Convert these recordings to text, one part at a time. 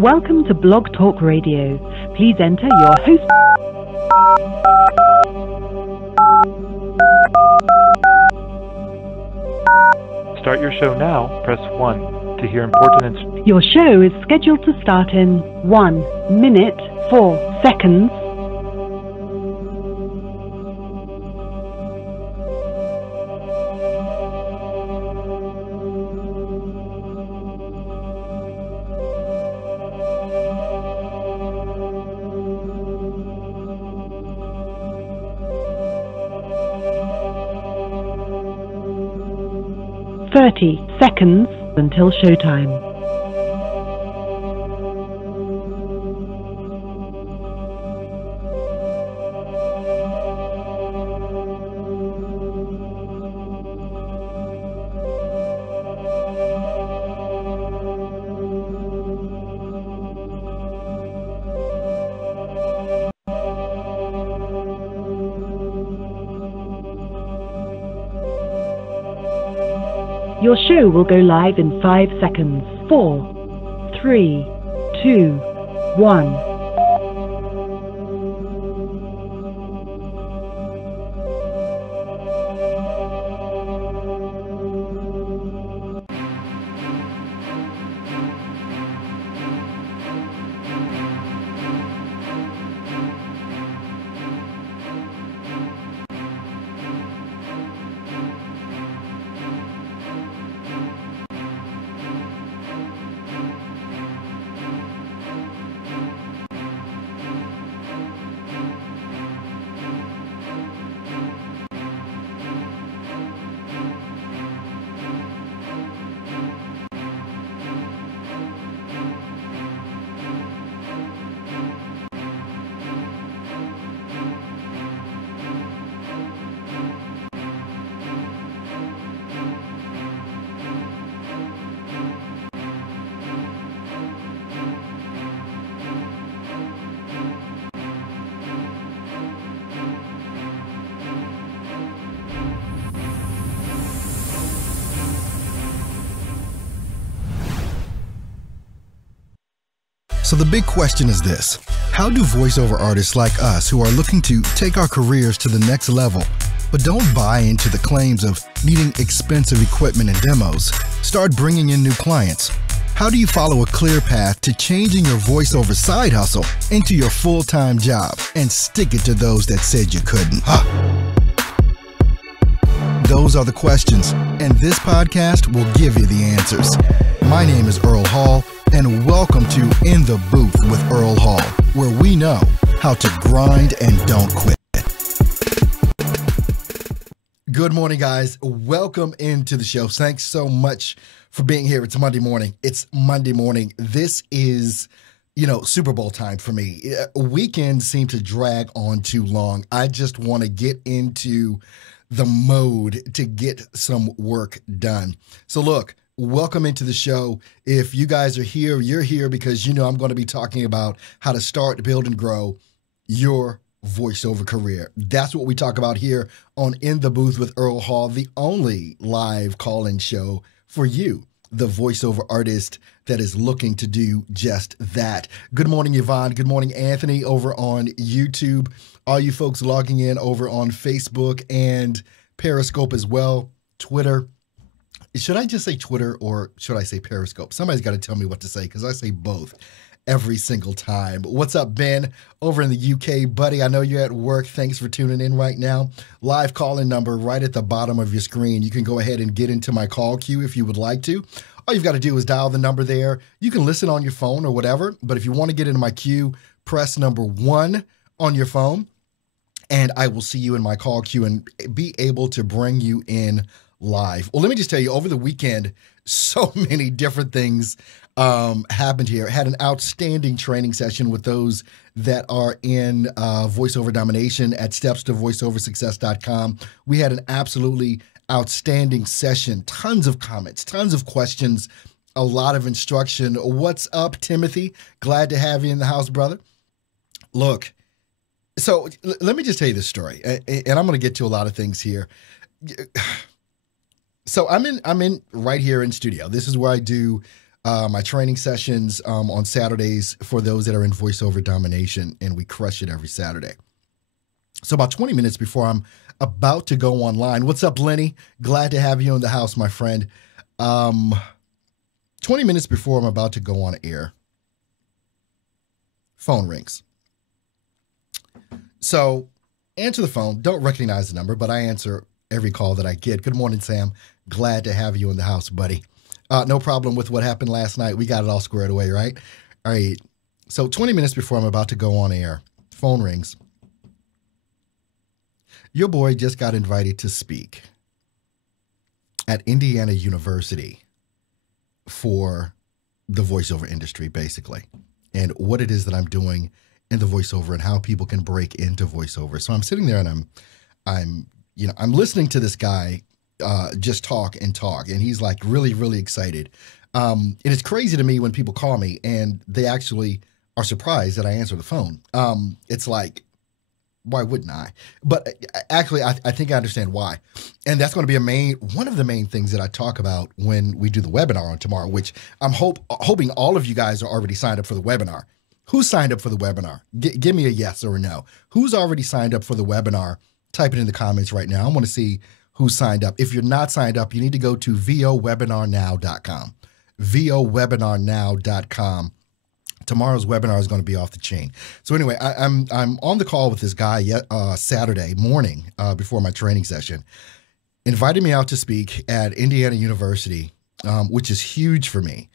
Welcome to Blog Talk Radio. Please enter your host. Start your show now. Press 1 to hear important Your show is scheduled to start in 1 minute 4 seconds. Seconds until showtime. Your show will go live in 5 seconds. 4, 3, 2, 1. So the big question is this: how do voiceover artists like us who are looking to take our careers to the next level, but don't buy into the claims of needing expensive equipment and demos, start bringing in new clients? How do you follow a clear path to changing your voiceover side hustle into your full-time job and stick it to those that said you couldn't? Those are the questions, and this podcast will give you the answers. My name is Earl Hall, and welcome to In the Booth with Earl Hall, where we know how to grind and don't quit. Good morning, guys. Welcome into the show. Thanks so much for being here. It's Monday morning. This is, Super Bowl time for me. Weekends seem to drag on too long. I just want to get into the mode to get some work done. So look, welcome into the show. If you guys are here, you're here because I'm going to be talking about how to start, build, and grow your voiceover career. That's what we talk about here on In the Booth with Earl Hall, the only live call-in show for you, the voiceover artist that is looking to do just that. Good morning, Yvonne. Good morning, Anthony, over on YouTube. All you folks logging in over on Facebook and Periscope as well, Twitter. Should I just say Twitter or should I say Periscope? Somebody's got to tell me what to say because I say both every single time. What's up, Ben, over in the UK? Buddy, I know you're at work. Thanks for tuning in right now. Live call-in number right at the bottom of your screen. You can go ahead and get into my call queue if you would like to. All you've got to do is dial the number there. You can listen on your phone or whatever, but if you want to get into my queue, press number 1 on your phone, and I will see you in my call queue and be able to bring you in live. Well, let me just tell you, over the weekend, so many different things happened here. I had an outstanding training session with those that are in voiceover domination at stepstovoiceoversuccess.com. We had an absolutely outstanding session. Tons of comments, tons of questions, a lot of instruction. What's up, Timothy? Glad to have you in the house, brother. Look, so let me just tell you this story, and I'm going to get to a lot of things here. So I'm in right here in studio. This is where I do my training sessions on Saturdays for those that are in voiceover domination, and we crush it every Saturday. So about 20 minutes before I'm about to go online, what's up, Lenny? Glad to have you in the house, my friend. 20 minutes before I'm about to go on air, phone rings. So answer the phone. Don't recognize the number, but I answer every call that I get. Good morning, Sam. Glad to have you in the house, buddy. No problem with what happened last night. We got it all squared away, right? All right. So 20 minutes before I'm about to go on air, phone rings. Your boy just got invited to speak at Indiana University for the voiceover industry, basically, and what it is that I'm doing in the voiceover and how people can break into voiceover. So I'm sitting there and I'm listening to this guy just talk, and he's like really, really excited. And it's crazy to me when people call me and they actually are surprised that I answer the phone. It's like, why wouldn't I? But actually, I think I understand why. And that's going to be one of the main things that I talk about when we do the webinar on tomorrow, which I'm hoping all of you guys are already signed up for the webinar. Who signed up for the webinar? Give me a yes or a no. Who's already signed up for the webinar? Type it in the comments right now. I want to see who signed up. If you're not signed up, you need to go to vowebinarnow.com. vowebinarnow.com. Tomorrow's webinar is going to be off the chain. So anyway, I'm on the call with this guy Saturday morning before my training session. Invited me out to speak at Indiana University, which is huge for me.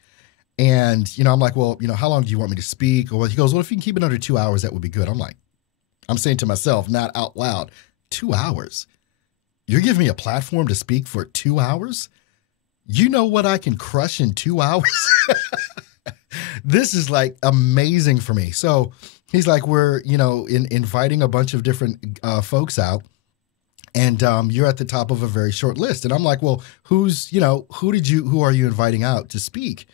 And, I'm like, well, how long do you want me to speak? Or he goes, well, if you can keep it under 2 hours, that would be good. I'm saying to myself, not out loud, 2 hours? You're giving me a platform to speak for 2 hours? You know what I can crush in 2 hours? This is like amazing for me. So he's like, we're, inviting a bunch of different folks out, and you're at the top of a very short list. And I'm like, well, who are you inviting out to speak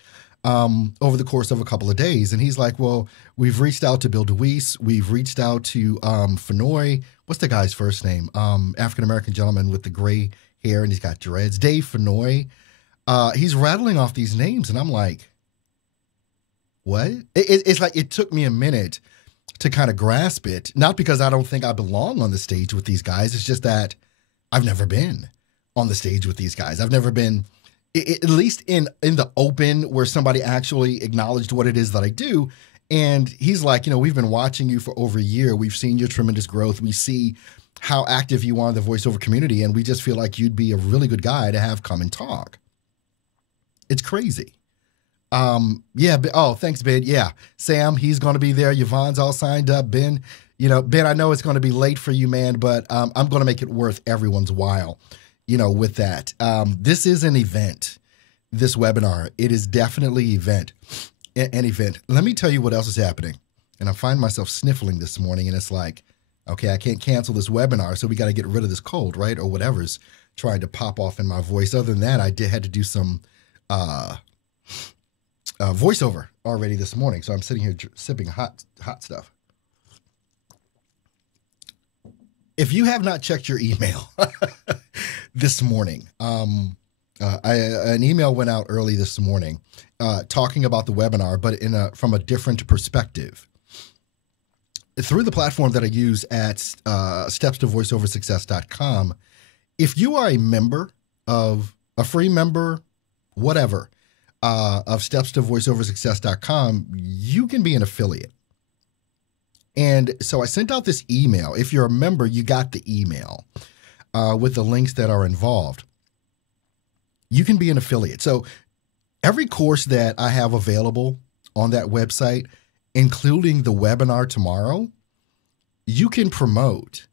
over the course of a couple of days? And he's like, well, we've reached out to Bill DeWeese. We've reached out to Fenoy. What's the guy's first name? African-American gentleman with the gray hair and he's got dreads. Dave Fenoy. He's rattling off these names. And I'm like, what? It's like it took me a minute to kind of grasp it. Not because I don't think I belong on the stage with these guys. It's just that I've never been on the stage with these guys. I've never been, at least in the open, where somebody actually acknowledged what it is that I do. And he's like, we've been watching you for over a year. We've seen your tremendous growth. We see how active you are in the voiceover community. And we just feel like you'd be a really good guy to have come and talk. It's crazy. Thanks, Ben. Yeah. Sam, he's going to be there. Yvonne's all signed up. Ben, Ben, I know it's going to be late for you, man, but I'm going to make it worth everyone's while, with that. This is an event, this webinar. It is definitely an event. Let me tell you what else is happening. And I find myself sniffling this morning, and it's like, okay, I can't cancel this webinar, so we got to get rid of this cold, right? Or whatever's trying to pop off in my voice. Other than that, I had to do some voiceover already this morning. So I'm sitting here sipping hot stuff. If you have not checked your email this morning, an email went out early this morning talking about the webinar, but from a different perspective. Through the platform that I use at stepstovoiceoversuccess.com, if you are a member of a free member, whatever, of stepstovoiceoversuccess.com, you can be an affiliate. And so I sent out this email. If you're a member, you got the email with the links that are involved. You can be an affiliate. So every course that I have available on that website, including the webinar tomorrow, you can promote.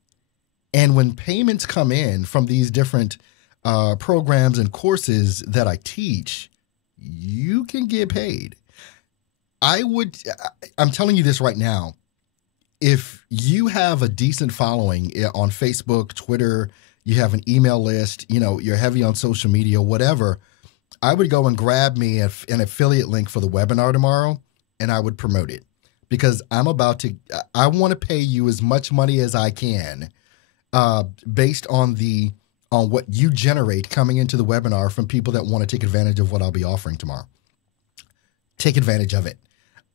And when payments come in from these different programs and courses that I teach, you can get paid. I'm telling you this right now. If you have a decent following on Facebook, Twitter, you have an email list, you're heavy on social media, whatever, I would go and grab me an affiliate link for the webinar tomorrow, and I would promote it, because I want to pay you as much money as I can based on what you generate coming into the webinar from people that want to take advantage of what I'll be offering tomorrow. take advantage of it.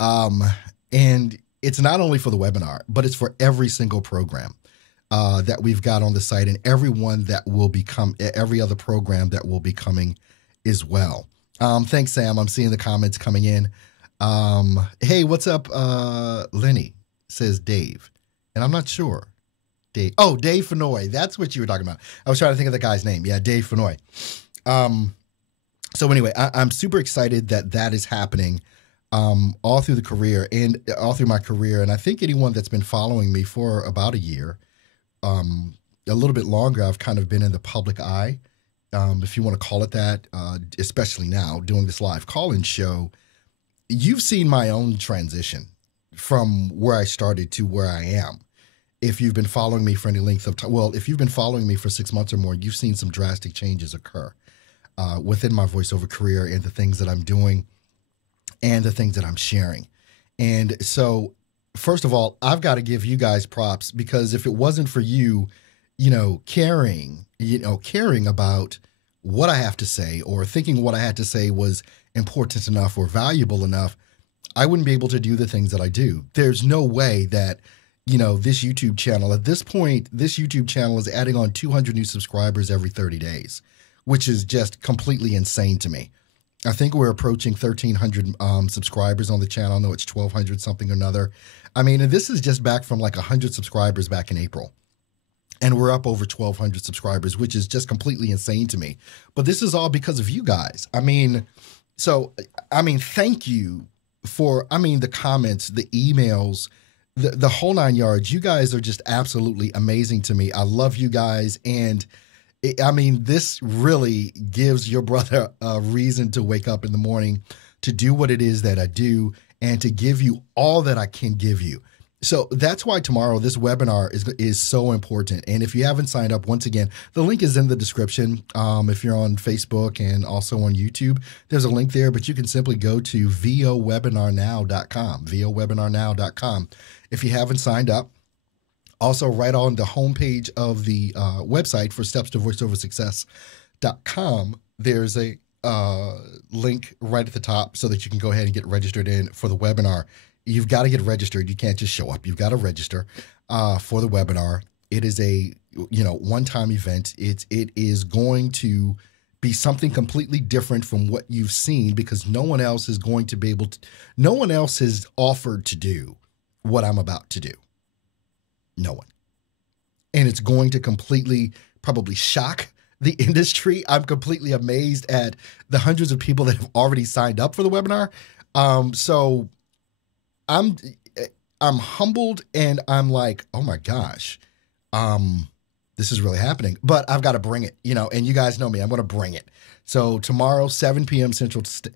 And it's not only for the webinar, but it's for every single program that we've got on the site, and everyone that will become, every other program that will be coming as well. Thanks, Sam. I'm seeing the comments coming in. Hey, what's up? Lenny says Dave, and I'm not sure. Dave. Oh, Dave Fenoy. That's what you were talking about. I was trying to think of the guy's name. Yeah, Dave Fenoy. So anyway, I'm super excited that that is happening all through the career and all through my career. And I think anyone that's been following me for about a year, a little bit longer, I've kind of been in the public eye, if you want to call it that, especially now doing this live call-in show. You've seen my own transition from where I started to where I am. If you've been following me for any length of time, well, if you've been following me for 6 months or more, you've seen some drastic changes occur within my voiceover career and the things that I'm doing and the things that I'm sharing. And so, first of all, I've got to give you guys props, because if it wasn't for you, caring about what I have to say, or thinking what I had to say was important enough or valuable enough, I wouldn't be able to do the things that I do. There's no way that, this YouTube channel, at this point, this YouTube channel is adding on 200 new subscribers every 30 days, which is just completely insane to me. I think we're approaching 1,300 subscribers on the channel. I know it's 1,200 something or another. I mean, and this is just back from like 100 subscribers back in April. And we're up over 1,200 subscribers, which is just completely insane to me. But this is all because of you guys. Thank you for, the comments, the emails, the whole 9 yards. You guys are just absolutely amazing to me. I love you guys. And this really gives your brother a reason to wake up in the morning, to do what it is that I do, and to give you all that I can give you. So that's why tomorrow, this webinar is so important. And if you haven't signed up, once again, the link is in the description. If you're on Facebook and also on YouTube, there's a link there, but you can simply go to vowebinarnow.com, vowebinarnow.com. If you haven't signed up, also right on the homepage of the website for stepstovoiceoversuccess.com, there's a link right at the top so that you can go ahead and get registered in for the webinar. You've got to get registered. You can't just show up. You've got to register for the webinar. It is a one-time event. It is going to be something completely different from what you've seen, because no one else is going to be able to. No one else has offered to do what I'm about to do. No one. And it's going to completely probably shock the industry. I'm completely amazed at the hundreds of people that have already signed up for the webinar. So I'm humbled, and I'm like, oh my gosh, this is really happening, but I've got to bring it, and you guys know me, I'm going to bring it. So tomorrow, 7 p.m. Central Standard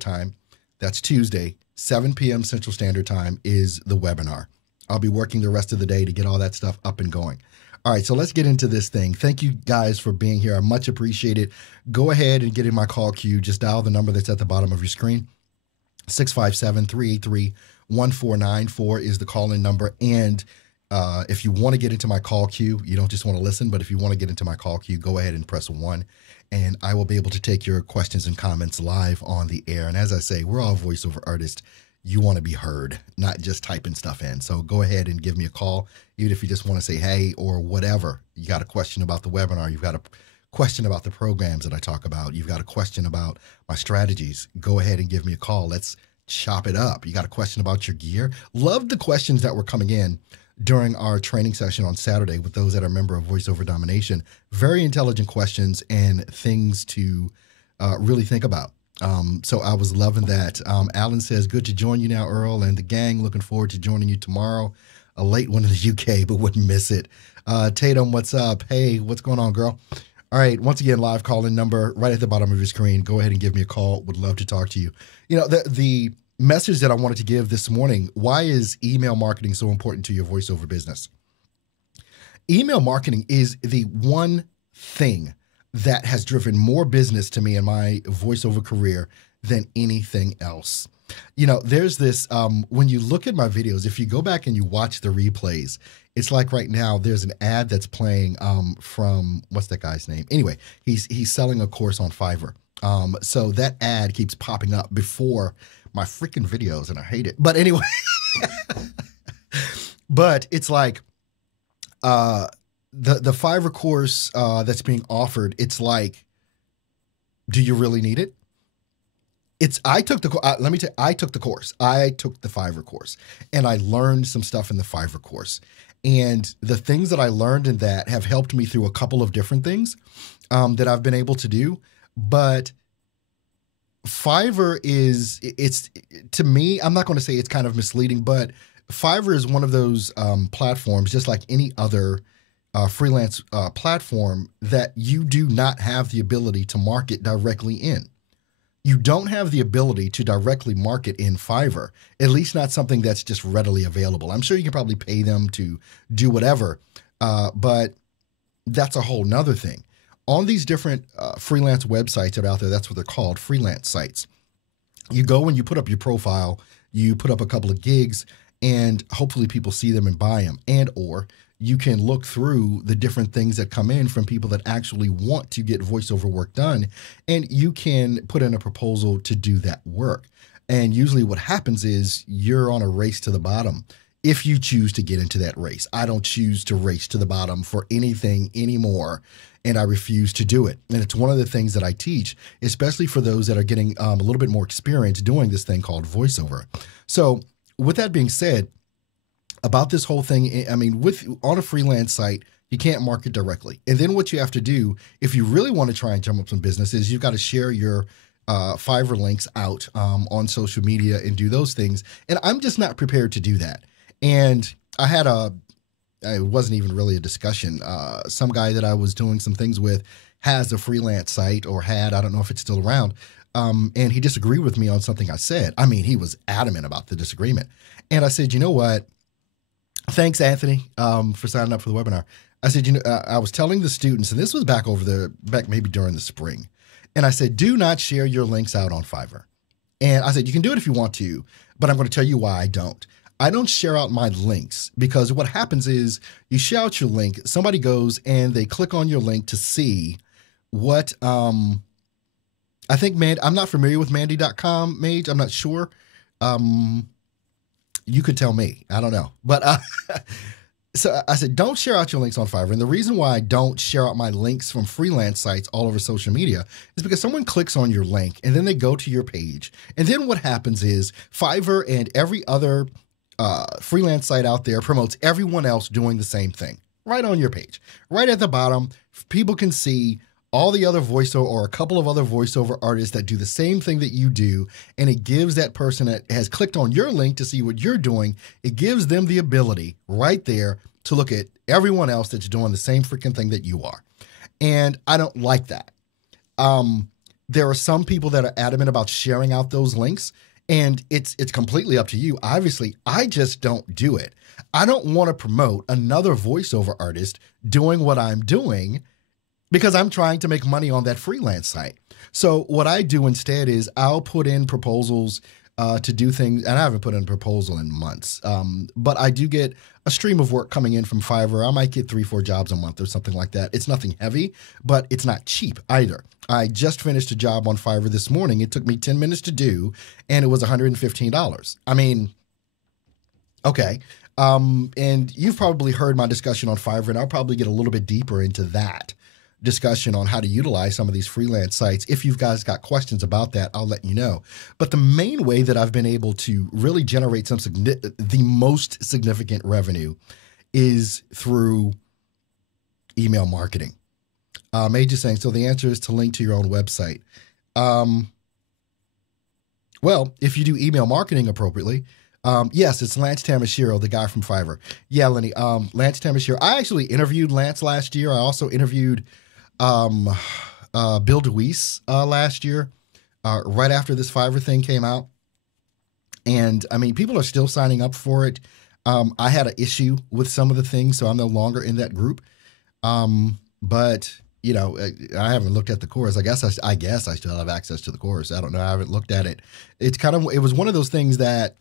Time, that's Tuesday, 7 p.m. Central Standard Time is the webinar. I'll be working the rest of the day to get all that stuff up and going. All right, so let's get into this thing. Thank you guys for being here. I much appreciate it. Go ahead and get in my call queue. Just dial the number that's at the bottom of your screen. 657-383-1494 is the call-in number. And if you want to get into my call queue, you don't just want to listen, but if you want to get into my call queue, go ahead and press 1, and I will be able to take your questions and comments live on the air. And as I say, we're all voiceover artists. You want to be heard, not just typing stuff in. So go ahead and give me a call, even if you just want to say hey or whatever. You got a question about the webinar, you've got a question about the programs that I talk about, you've got a question about my strategies, go ahead and give me a call. Let's chop it up. You got a question about your gear? Love the questions that were coming in during our training session on Saturday with those that are a member of Voiceover Domination. Very intelligent questions and things to really think about. So I was loving that. Alan says, good to join you now, Earl, and the gang. Looking forward to joining you tomorrow. A late one in the UK, but wouldn't miss it. Tatum, what's up? Hey, what's going on, girl? All right, once again, live call-in number right at the bottom of your screen. Go ahead and give me a call. Would love to talk to you. The message that I wanted to give this morning, why is email marketing so important to your voiceover business? Email marketing is the one thing that has driven more business to me in my voiceover career than anything else. There's this, when you look at my videos, if you go back and you watch the replays, it's like right now there's an ad that's playing from, what's that guy's name? Anyway, he's selling a course on Fiverr. So that ad keeps popping up before my freaking videos, and I hate it. But anyway, but it's like the Fiverr course that's being offered. It's like, do you really need it? I took the course. I took the Fiverr course, and I learned some stuff in the Fiverr course. And the things that I learned in that have helped me through a couple of different things that I've been able to do. But Fiverr it's to me, I'm not going to say it's kind of misleading, but Fiverr is one of those platforms, just like any other freelance platform, that you do not have the ability to market directly in. You don't have the ability to directly market in Fiverr, at least not something that's just readily available. I'm sure you can probably pay them to do whatever, but that's a whole nother thing. On these different freelance websites that are out there, that's what they're called, freelance sites. You go and you put up your profile, you put up a couple of gigs, and hopefully people see them and buy them, and or you can look through the different things that come in from people that actually want to get voiceover work done, and you can put in a proposal to do that work. And usually what happens is you're on a race to the bottom if you choose to get into that race. I don't choose to race to the bottom for anything anymore, and I refuse to do it. And it's one of the things that I teach, especially for those that are getting a little bit more experience doing this thing called voiceover. So with that being said, about this whole thing, I mean, on a freelance site, you can't market directly. And then what you have to do, if you really want to try and drum up some business, is you've got to share your Fiverr links out on social media and do those things. And I'm just not prepared to do that. And I had it wasn't even really a discussion. Some guy that I was doing some things with has a freelance site, or had, I don't know if it's still around. And he disagreed with me on something I said. I mean, he was adamant about the disagreement. And I said, you know what? Thanks, Anthony, for signing up for the webinar. I said, I was telling the students, and this was back maybe during the spring. And I said, do not share your links out on Fiverr. And I said, you can do it if you want to, but I'm going to tell you why I don't. I don't share out my links because what happens is you share out your link, somebody goes and they click on your link to see what, I think, I'm not familiar with Mandy.com, Mage. I'm not sure. You could tell me. I don't know. But so I said, don't share out your links on Fiverr. And the reason why I don't share out my links from freelance sites all over social media is because someone clicks on your link and then they go to your page. And then what happens is Fiverr and every other freelance site out there promotes everyone else doing the same thing right on your page. Right at the bottom, people can see all the other voiceover or a couple of other voiceover artists that do the same thing that you do, and it gives that person that has clicked on your link to see what you're doing, it gives them the ability right there to look at everyone else that's doing the same freaking thing that you are. And I don't like that. There are some people that are adamant about sharing out those links, and it's completely up to you. Obviously, I just don't do it. I don't want to promote another voiceover artist doing what I'm doing because I'm trying to make money on that freelance site. So what I do instead is I'll put in proposals to do things, and I haven't put in a proposal in months, but I do get a stream of work coming in from Fiverr. I might get 3-4 jobs a month or something like that. It's nothing heavy, but it's not cheap either. I just finished a job on Fiverr this morning. It took me 10 minutes to do, and it was $115. I mean, okay. And you've probably heard my discussion on Fiverr, and I'll probably get a little bit deeper into that discussion on how to utilize some of these freelance sites. If you guys got questions about that, I'll let you know. But the main way that I've been able to really generate the most significant revenue is through email marketing. Mage is saying, so the answer is to link to your own website. Well, if you do email marketing appropriately, yes, it's Lance Tamashiro, the guy from Fiverr. Yeah, Lenny, Lance Tamashiro. I actually interviewed Lance last year. I also interviewed Bill DeWeese last year, right after this Fiverr thing came out. And I mean, people are still signing up for it. I had an issue with some of the things, so I'm no longer in that group. But you know, I haven't looked at the course. I guess I still have access to the course. I don't know. I haven't looked at it. It was one of those things that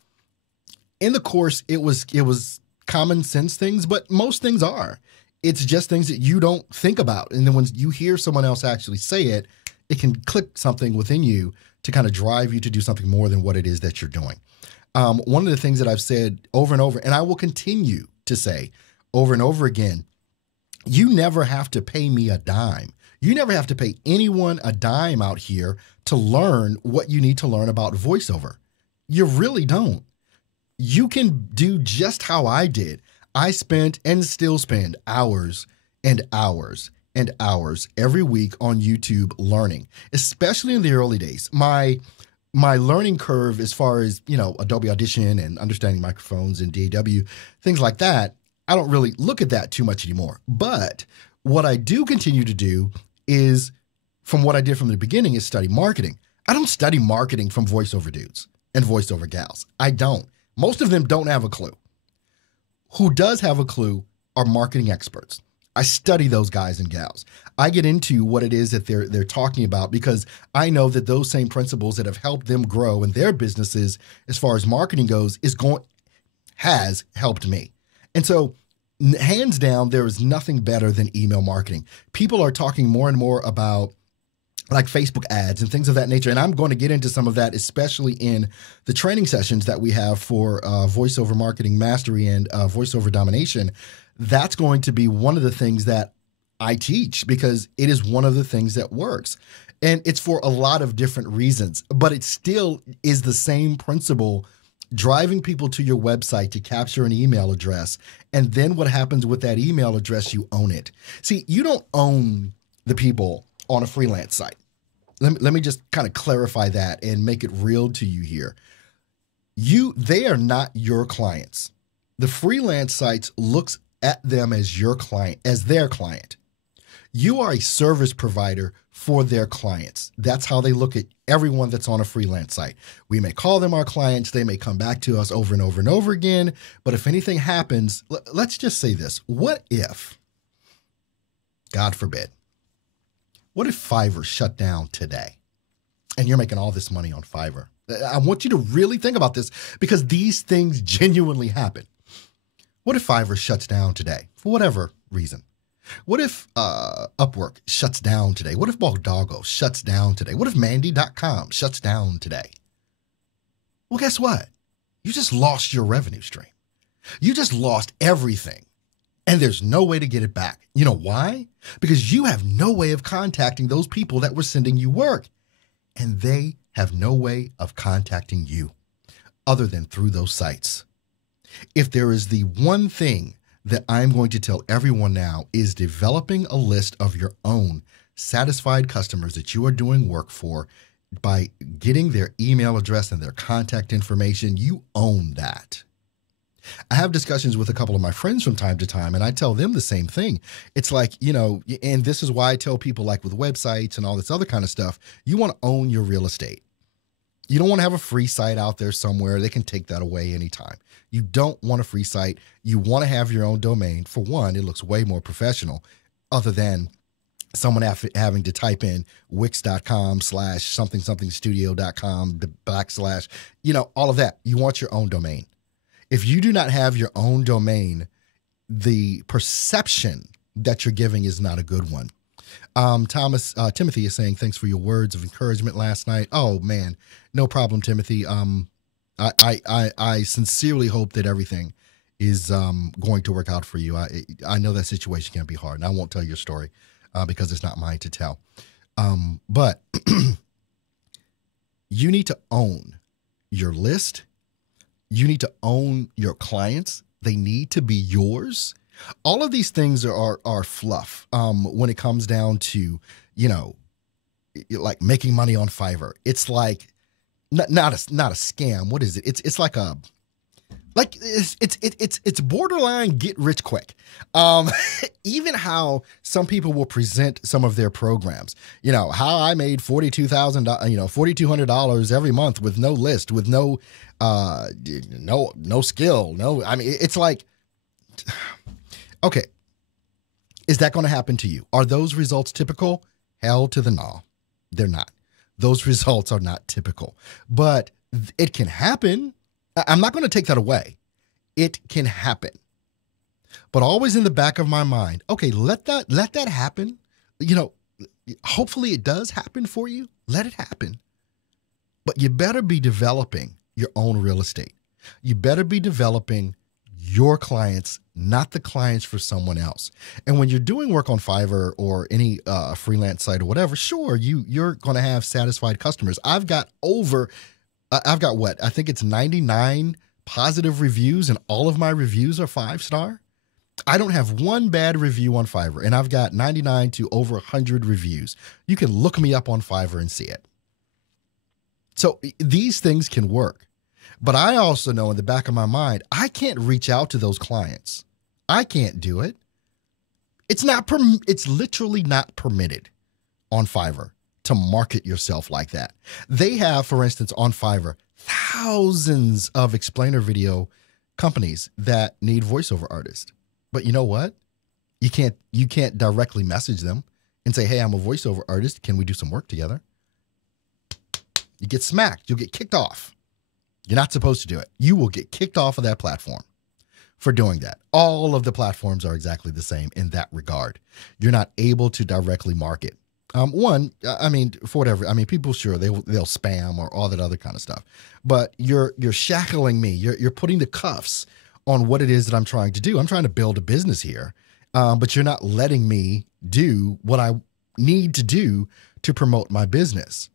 in the course, it was common sense things, but most things are. It's just things that you don't think about. And then when you hear someone else actually say it, it can click something within you to kind of drive you to do something more than what it is that you're doing. One of the things that I've said over and over, and I will continue to say over and over again, you never have to pay me a dime. You never have to pay anyone a dime out here to learn what you need to learn about voiceover. You really don't. You can do just how I did. I spent and still spend hours and hours and hours every week on YouTube learning, especially in the early days. My learning curve as far as, Adobe Audition and understanding microphones and DAW, things like that, I don't really look at that too much anymore. But what I do continue to do is, from what I did from the beginning, is study marketing. I don't study marketing from voiceover dudes and voiceover gals. I don't. Most of them don't have a clue. Who does have a clue are marketing experts. I study those guys and gals. I get into what it is that they're talking about because I know that those same principles that have helped them grow in their businesses as far as marketing goes has helped me. And so hands down, there is nothing better than email marketing. People are talking more and more about like Facebook ads and things of that nature. And I'm going to get into some of that, especially in the training sessions that we have for voiceover marketing mastery and voiceover domination. That's going to be one of the things that I teach because it is one of the things that works. And it's for a lot of different reasons, but it still is the same principle, driving people to your website to capture an email address. And then what happens with that email address, you own it. See, you don't own the people on a freelance site. Let me just kind of clarify that and make it real to you here. They are not your clients. The freelance sites looks at them as your client, as their client. You are a service provider for their clients. That's how they look at everyone that's on a freelance site. We may call them our clients. They may come back to us over and over and over again. But if anything happens, let's just say this. What if, God forbid, what if Fiverr shut down today and you're making all this money on Fiverr? I want you to really think about this because these things genuinely happen. What if Fiverr shuts down today for whatever reason? What if Upwork shuts down today? What if Bogdago shuts down today? What if Mandy.com shuts down today? Well, guess what? You just lost your revenue stream. You just lost everything. And there's no way to get it back. You know why? Because you have no way of contacting those people that were sending you work. And they have no way of contacting you other than through those sites. If there is the one thing that I'm going to tell everyone now is developing a list of your own satisfied customers that you are doing work for by getting their email address and their contact information, you own that. I have discussions with a couple of my friends from time to time, and I tell them the same thing. It's like, and this is why I tell people, like with websites and all this other kind of stuff, you want to own your real estate. You don't want to have a free site out there somewhere. They can take that away anytime. You don't want a free site. You want to have your own domain. For one, it looks way more professional other than someone having to type in wix.com/something-something-studio.com / all of that. You want your own domain. If you do not have your own domain, the perception that you're giving is not a good one. Timothy is saying, thanks for your words of encouragement last night. Oh man, no problem, Timothy. I sincerely hope that everything is going to work out for you. I know that situation can be hard, and I won't tell your story because it's not mine to tell. But you need to own your list. You need to own your clients. They need to be yours. All of these things are fluff when it comes down to, like making money on Fiverr. It's like not a scam. What is it? It's like it's borderline get rich quick. Even how some people will present some of their programs. How I made $4,200 every month with no list, with no skill. It's like, okay, is that going to happen to you? Are those results typical? Hell to the no. They're not. Those results are not typical, but it can happen. I'm not going to take that away. It can happen, but always in the back of my mind, okay, let that happen. hopefully it does happen for you. Let it happen. But you better be developing your own real estate. You better be developing your clients, not the clients for someone else. And when you're doing work on Fiverr or any freelance site or whatever, sure, you're going to have satisfied customers. I've got what? I think it's 99 positive reviews, and all of my reviews are 5-star. I don't have one bad review on Fiverr, and I've got 99 to over 100 reviews. You can look me up on Fiverr and see it. So these things can work. But I also know in the back of my mind, I can't reach out to those clients. I can't do it. It's literally not permitted on Fiverr to market yourself like that. They have, for instance, on Fiverr, thousands of explainer video companies that need voiceover artists. But you know what? You can't directly message them and say, hey, I'm a voiceover artist. Can we do some work together? You get smacked. You'll get kicked off. You're not supposed to do it. You will get kicked off of that platform for doing that. All of the platforms are exactly the same in that regard. You're not able to directly market. For whatever. People, sure, they'll spam or all that other kind of stuff. But you're shackling me. You're putting the cuffs on what it is that I'm trying to do. I'm trying to build a business here, but you're not letting me do what I need to do to promote my business.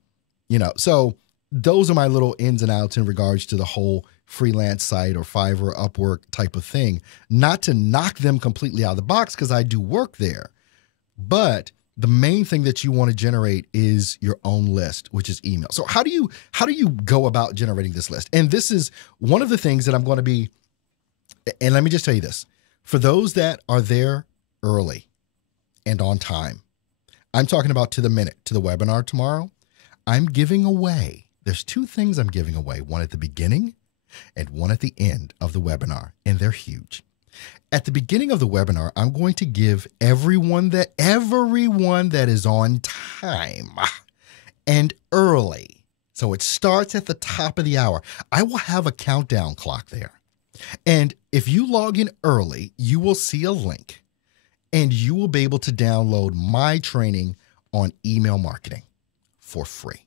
So those are my little ins and outs in regards to the whole freelance site or Fiverr, Upwork type of thing. Not to knock them completely out of the box, because I do work there. But the main thing that you want to generate is your own list, which is email. So how do you go about generating this list? And this is one of the things that I'm going to be, and let me just tell you this, for those that are there early and on time, I'm talking about to the minute, to the webinar tomorrow, I'm giving away, there's 2 things I'm giving away, one at the beginning and one at the end of the webinar, and they're huge. At the beginning of the webinar, I'm going to give everyone that is on time and early. So it starts at the top of the hour. I will have a countdown clock there. And if you log in early, you will see a link and you will be able to download my training on email marketing for free.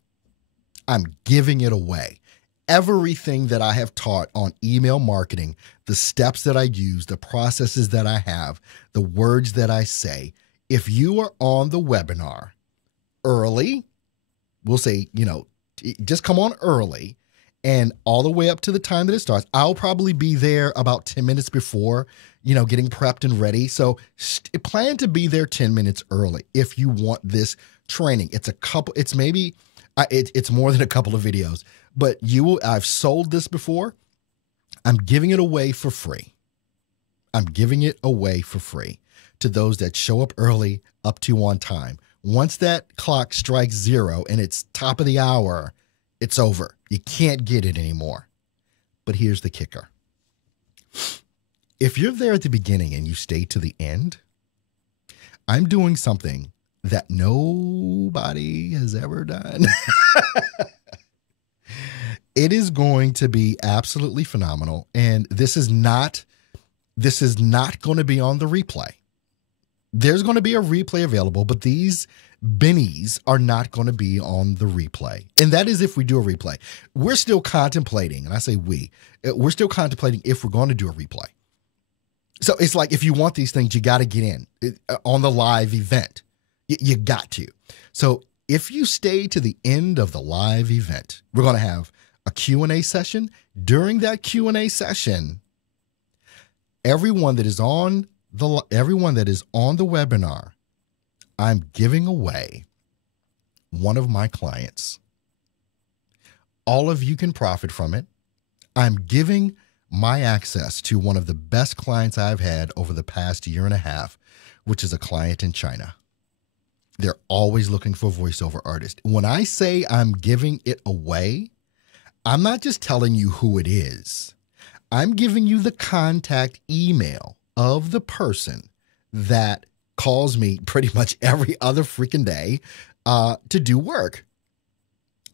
I'm giving it away. Everything that I have taught on email marketing, the steps that I use, the processes that I have, the words that I say. If you are on the webinar early, we'll say, just come on early and all the way up to the time that it starts. I'll probably be there about 10 minutes before, getting prepped and ready. So plan to be there 10 minutes early if you want this training. It's more than a couple of videos, but I've sold this before. I'm giving it away for free. I'm giving it away for free to those that show up early, up to on time. Once that clock strikes 0 and it's top of the hour, it's over. You can't get it anymore. But here's the kicker. If you're there at the beginning and you stay to the end, I'm doing something that nobody has ever done. It is going to be absolutely phenomenal. And this is not going to be on the replay. There's going to be a replay available, but these bennies are not going to be on the replay. And that is if we do a replay. We're still contemplating, and I say we're still contemplating if we're going to do a replay. So it's like, if you want these things, you got to get in on the live event. You got to. So if you stay to the end of the live event, we're going to have a Q&A session. During that Q&A session, everyone that is on the webinar, I'm giving away one of my clients. All of you can profit from it. I'm giving my access to one of the best clients I've had over the past year and a half, which is a client in China. They're always looking for voiceover artists. When I say I'm giving it away, I'm not just telling you who it is. I'm giving you the contact email of the person that calls me pretty much every other freaking day to do work.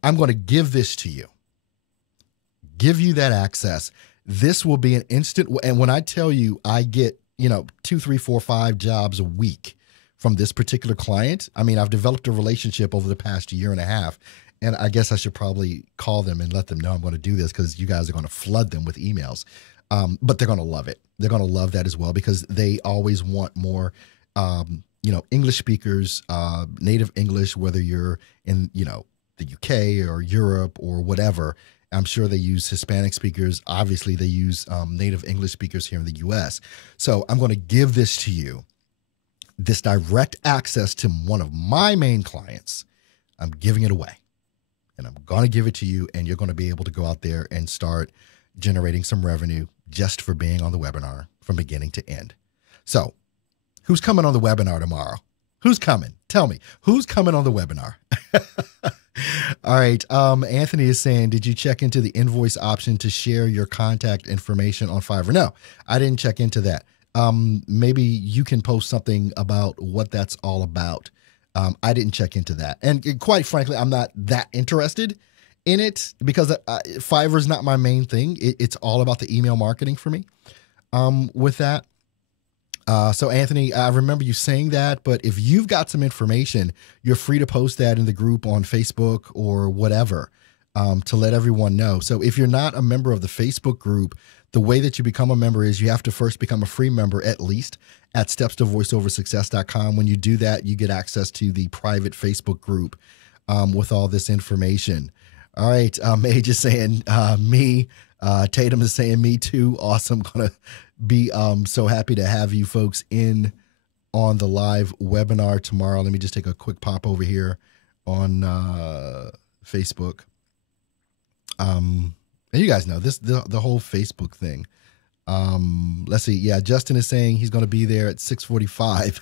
I'm going to give this to you. Give you that access. This will be an instant. And when I tell you I get, 2, 3, 4, 5 jobs a week from this particular client. I mean, I've developed a relationship over the past year and a half, and I guess I should probably call them and let them know I'm going to do this because you guys are going to flood them with emails. But they're going to love it. They're going to love that as well because they always want more, English speakers, native English, whether you're in, the UK or Europe or whatever. I'm sure they use Hispanic speakers. Obviously, they use native English speakers here in the U.S. So I'm going to give this to you, this direct access to one of my main clients. I'm giving it away, and I'm going to give it to you, and you're going to be able to go out there and start generating some revenue just for being on the webinar from beginning to end. So who's coming on the webinar tomorrow? Who's coming? Tell me, who's coming on the webinar? All right. Anthony is saying, did you check into the invoice option to share your contact information on Fiverr? No, I didn't check into that. Maybe you can post something about what that's all about. I didn't check into that. And quite frankly, I'm not that interested in it because Fiverr is not my main thing. It's all about the email marketing for me with that. So Anthony, I remember you saying that, but if you've got some information, you're free to post that in the group on Facebook or whatever to let everyone know. So if you're not a member of the Facebook group, the way that you become a member is you have to first become a free member, at least at stepstovoiceoversuccess.com. When you do that, you get access to the private Facebook group with all this information. All right. Mage is saying me. Tatum is saying me too. Awesome. Gonna be so happy to have you folks in on the live webinar tomorrow. Let me just take a quick pop over here on Facebook. And you guys know this the whole Facebook thing. Let's see. Yeah, Justin is saying he's going to be there at 6:45.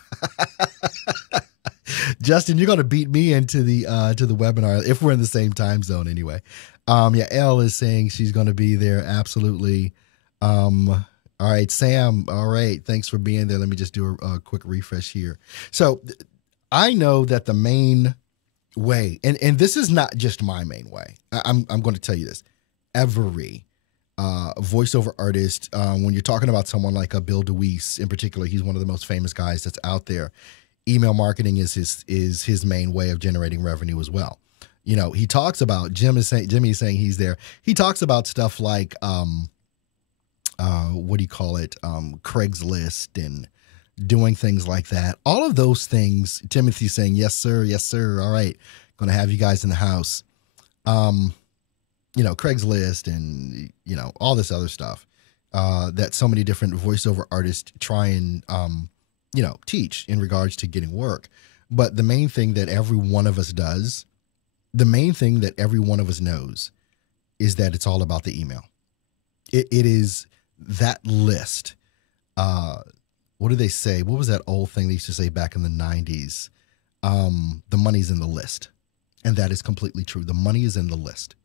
Justin, you're going to beat me into the to the webinar if we're in the same time zone anyway. Yeah, Elle is saying she's going to be there. Absolutely. All right, Sam. All right. Thanks for being there. Let me just do a quick refresh here. So I know that the main way, and this is not just my main way. I'm going to tell you this. Every voiceover artist, when you're talking about someone like a Bill DeWeese in particular, he's one of the most famous guys that's out there. Email marketing is his main way of generating revenue as well. You know, he talks about Jimmy is saying he's there. He talks about stuff like what do you call it? Craigslist and doing things like that. All of those things. Timothy's saying, yes, sir. Yes, sir. All right. Going to have you guys in the house. Craigslist and, all this other stuff that so many different voiceover artists try and, teach in regards to getting work. But the main thing that every one of us does, the main thing that every one of us knows is that it's all about the email. It is that list. What do they say? What was that old thing they used to say back in the 90s? The money's in the list. And that is completely true. The money is in the list.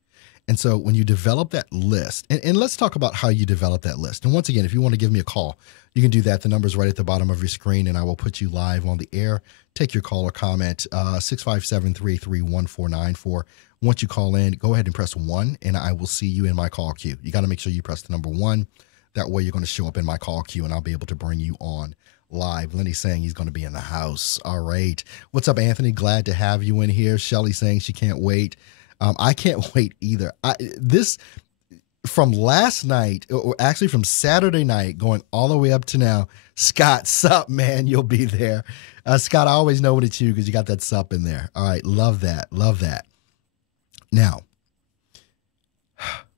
And so when you develop that list, and let's talk about how you develop that list. And once again, if you want to give me a call, you can do that. The number's right at the bottom of your screen, and I will put you live on the air. Take your call or comment, 657-331-1494. Once you call in, go ahead and press 1, and I will see you in my call queue. You got to make sure you press the number 1. That way you're going to show up in my call queue, and I'll be able to bring you on live. Lenny's saying he's going to be in the house. All right. What's up, Anthony? Glad to have you in here. Shelly saying she can't wait. I can't wait either. This from last night, or actually from Saturday night, going all the way up to now. Scott, sup, man? You'll be there. Scott, I always know when it's you because you got that sup in there. All right. Love that. Love that. Now,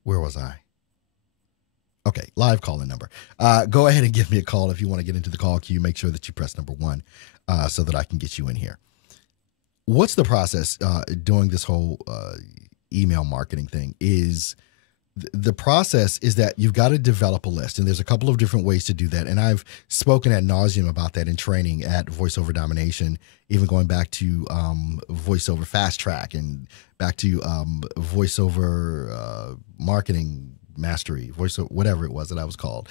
where was I? Okay, live calling number. Go ahead and give me a call if you want to get into the call queue. Make sure that you press number 1 so that I can get you in here. What's the process doing this whole email marketing thing is the process is that you've got to develop a list, and there's a couple of different ways to do that. And I've spoken ad nauseum about that in training at VoiceOver Domination, even going back to VoiceOver Fast Track and back to VoiceOver Marketing Mastery, VoiceOver, whatever it was that I was called.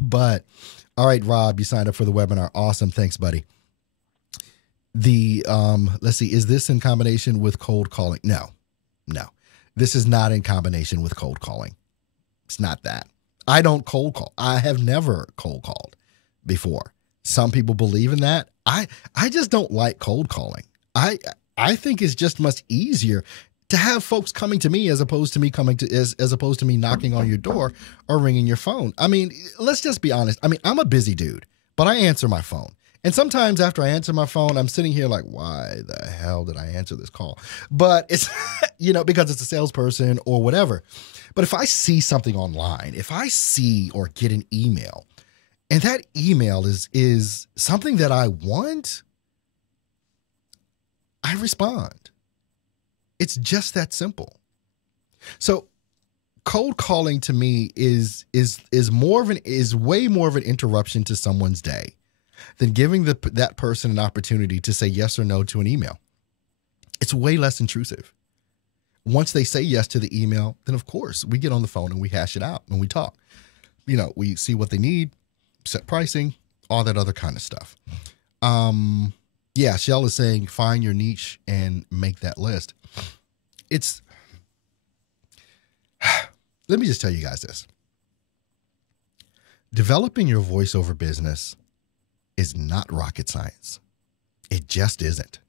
But all right, Rob, you signed up for the webinar. Awesome. Thanks, buddy. Let's see, is this in combination with cold calling? No, this is not in combination with cold calling. It's not that. I don't cold call. I have never cold called before. Some people believe in that. I just don't like cold calling. I think it's just much easier to have folks coming to me as opposed to me coming to as opposed to me knocking on your door or ringing your phone. I mean, let's just be honest. I mean, I'm a busy dude, but I answer my phone. And sometimes after I answer my phone, I'm sitting here like, why the hell did I answer this call? But it's, because it's a salesperson or whatever. But if I see something online, if I see or get an email, and that email is something that I want, I respond. It's just that simple. So cold calling to me is way more of an interruption to someone's day than giving that person an opportunity to say yes or no to an email. It's way less intrusive. Once they say yes to the email, then of course we get on the phone and we hash it out and we talk. We see what they need, set pricing, all that other kind of stuff. Yeah, Shell is saying find your niche and make that list. Let me just tell you guys this. Developing your voiceover business is not rocket science. It just isn't.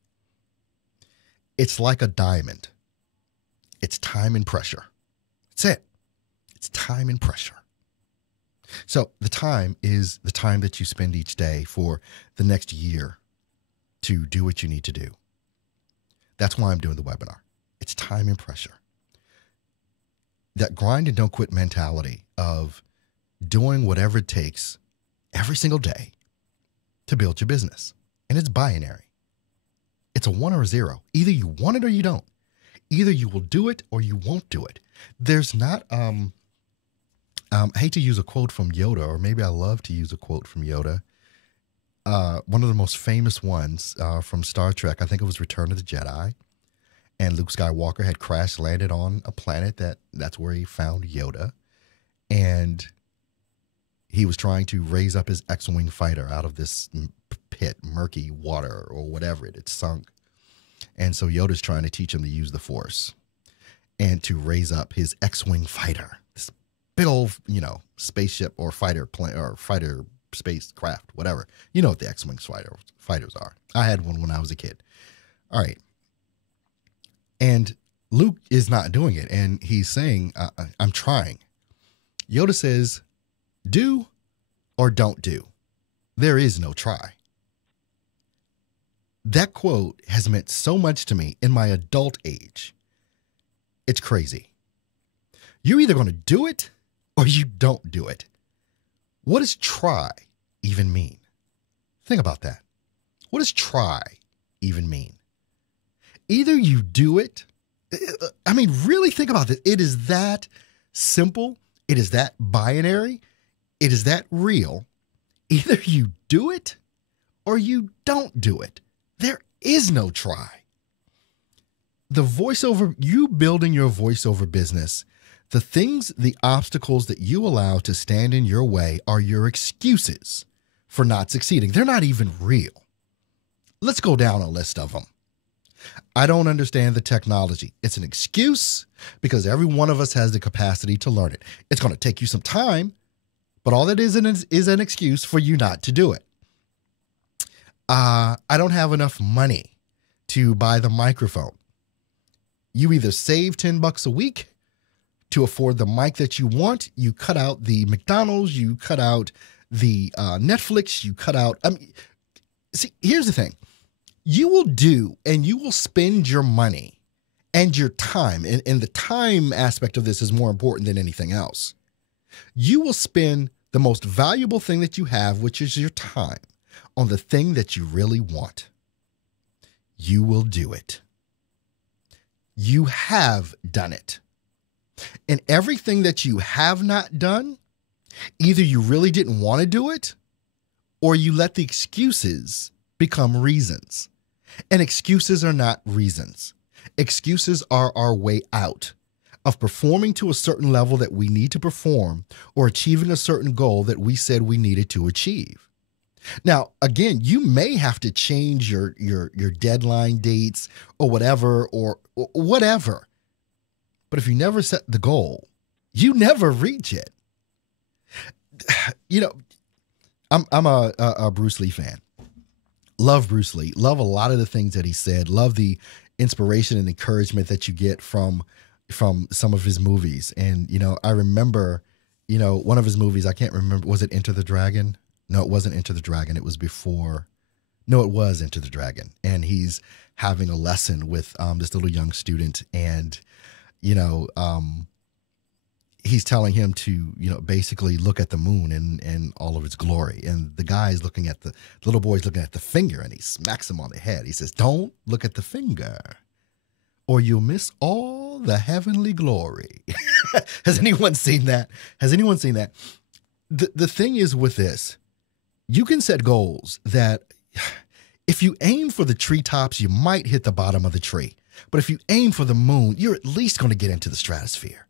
It's like a diamond. It's time and pressure. That's it. It's time and pressure. So the time is the time that you spend each day for the next year to do what you need to do. That's why I'm doing the webinar. It's time and pressure. That grind and don't quit mentality of doing whatever it takes every single day to build your business. And it's binary. It's a 1 or a 0. Either you want it or you don't. Either you will do it or you won't do it. There's not, I hate to use a quote from Yoda, or maybe I love to use a quote from Yoda. One of the most famous ones from Star Trek, I think it was Return of the Jedi. And Luke Skywalker had crash landed on a planet that's where he found Yoda. And he was trying to raise up his X-Wing fighter out of this pit, murky water or whatever it had sunk. And so Yoda's trying to teach him to use the Force and to raise up his X-Wing fighter, this big old, spaceship or fighter plane or fighter spacecraft, whatever. You know what the X-Wing fighters are. I had one when I was a kid. All right. And Luke is not doing it. And he's saying, I'm trying. Yoda says, do or don't do. There is no try. That quote has meant so much to me in my adult age. It's crazy. You're either going to do it or you don't do it. What does try even mean? Think about that. What does try even mean? Either you do it. I mean, really think about this. It is that simple. It is that binary. It is that real. Either you do it or you don't do it. There is no try. You building your voiceover business, the obstacles that you allow to stand in your way are your excuses for not succeeding. They're not even real. Let's go down a list of them. I don't understand the technology. It's an excuse because every one of us has the capacity to learn it. It's going to take you some time, but all that is an excuse for you not to do it. I don't have enough money to buy the microphone. You either save $10 a week to afford the mic that you want. You cut out the McDonald's, you cut out the Netflix, you cut out. See, here's the thing. You will spend your money and your time, and the time aspect of this is more important than anything else. You will spend the most valuable thing that you have, which is your time, on the thing that you really want. You will do it. You have done it. And everything that you have not done, either you really didn't want to do it, or you let the excuses become reasons. And excuses are not reasons. Excuses are our way out of performing to a certain level that we need to perform or achieving a certain goal that we said we needed to achieve. Now, again, you may have to change your deadline dates or whatever. But if you never set the goal, you never reach it. I'm a Bruce Lee fan. Love Bruce Lee. Love a lot of the things that he said. Love the inspiration and encouragement that you get from some of his movies. And, I remember, one of his movies, I can't remember, was it Enter the Dragon? No, it wasn't Enter the Dragon. It was before. No, it was Enter the Dragon. And he's having a lesson with this little young student. And, he's telling him to, basically look at the moon and all of its glory. And the guy's looking at the little boy's looking at the finger, and he smacks him on the head. He says, "Don't look at the finger, or you'll miss all the heavenly glory." Has anyone seen that? The thing is with this, you can set goals that if you aim for the treetops, you might hit the bottom of the tree. But if you aim for the moon, you're at least going to get into the stratosphere.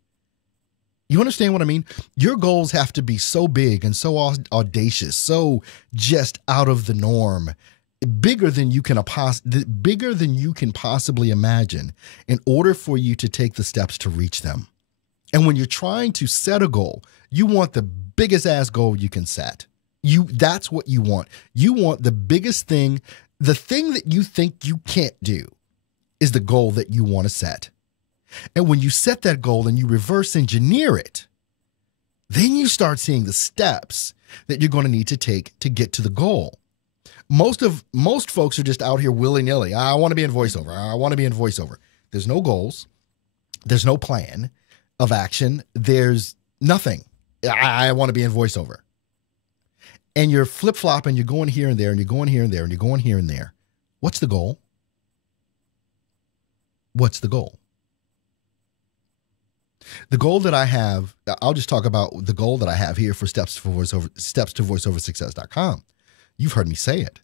You understand what I mean? Your goals have to be so big and so audacious, so just out of the norm, bigger than you can possibly imagine in order for you to take the steps to reach them. And when you're trying to set a goal, you want the biggest ass goal you can set. That's what you want. You want the biggest thing. The thing that you think you can't do is the goal that you want to set. And when you set that goal and you reverse engineer it, then you start seeing the steps that you're going to need to take to get to the goal. Most folks are just out here willy-nilly. I want to be in voiceover. There's no goals. There's no plan of action. There's nothing. I want to be in voiceover. And you're flip-flopping. You're going here and there, and you're going here and there, and you're going here and there. What's the goal? What's the goal? The goal that I have, I'll just talk about the goal that I have here for steps to voiceoversuccess.com. You've heard me say it.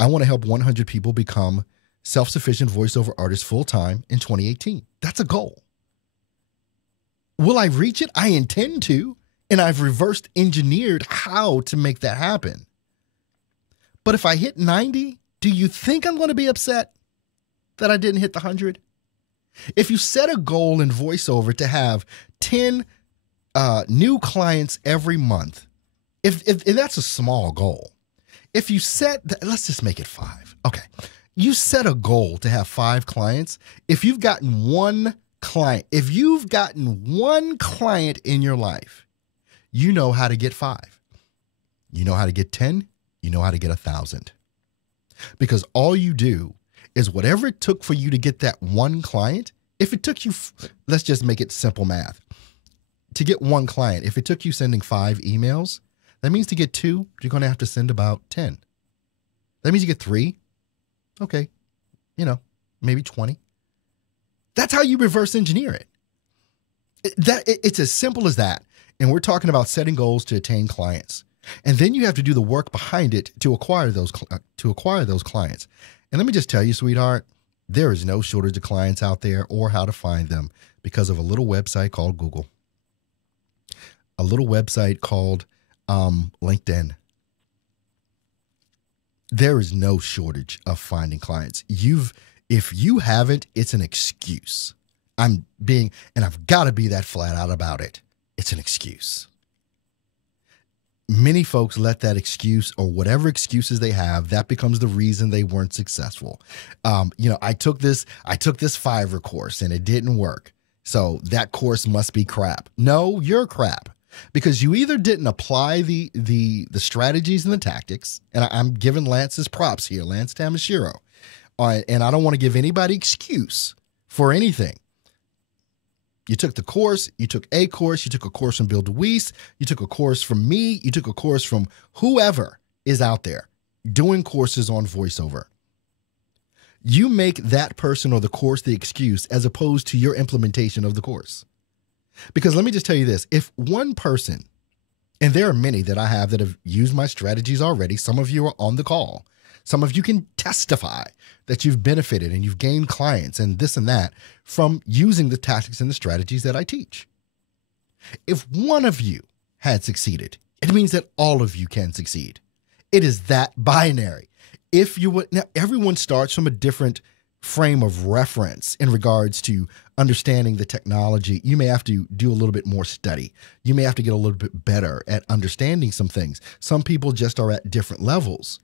I want to help 100 people become self-sufficient voiceover artists full-time in 2018. That's a goal. Will I reach it? I intend to, and I've reversed engineered how to make that happen. But if I hit 90, do you think I'm going to be upset that I didn't hit the 100? If you set a goal in voiceover to have 10 new clients every month, if that's a small goal, if you set, let's just make it 5. Okay. You set a goal to have 5 clients. If you've gotten one client in your life, you know how to get 5. You know how to get 10. You know how to get 1,000. Because all you do is whatever it took for you to get that one client, if it took you, let's just make it simple math. To get one client, if it took you sending 5 emails, that means to get 2, you're going to have to send about 10. That means you get 3. Okay. Maybe 20. That's how you reverse engineer it. It's as simple as that. And we're talking about setting goals to attain clients. And then you have to do the work behind it to acquire those clients. And let me just tell you, sweetheart, there is no shortage of clients out there or how to find them because of a little website called Google, a little website called LinkedIn. There is no shortage of finding clients. If you haven't, it's an excuse. And I've got to be that flat out about it. It's an excuse. Many folks let that excuse or whatever excuses they have, that becomes the reason they weren't successful. I took this Fiverr course and it didn't work. So that course must be crap. No, you're crap because you either didn't apply the strategies and the tactics. And I'm giving Lance his props here, Lance Tamashiro. And I don't want to give anybody excuse for anything. You took the course, you took a course, you took a course from Bill DeWeese, you took a course from me, you took a course from whoever is out there doing courses on voiceover. You make that person or the course the excuse as opposed to your implementation of the course. Because let me just tell you this, if one person, and there are many that I have that have used my strategies already, some of you are on the call, some of you can testify that you've benefited and you've gained clients and this and that from using the tactics and the strategies that I teach. If one of you had succeeded, it means that all of you can succeed. It is that binary. Now everyone starts from a different frame of reference in regards to understanding the technology. You may have to do a little bit more study. You may have to get a little bit better at understanding some things. Some people just are at different levels.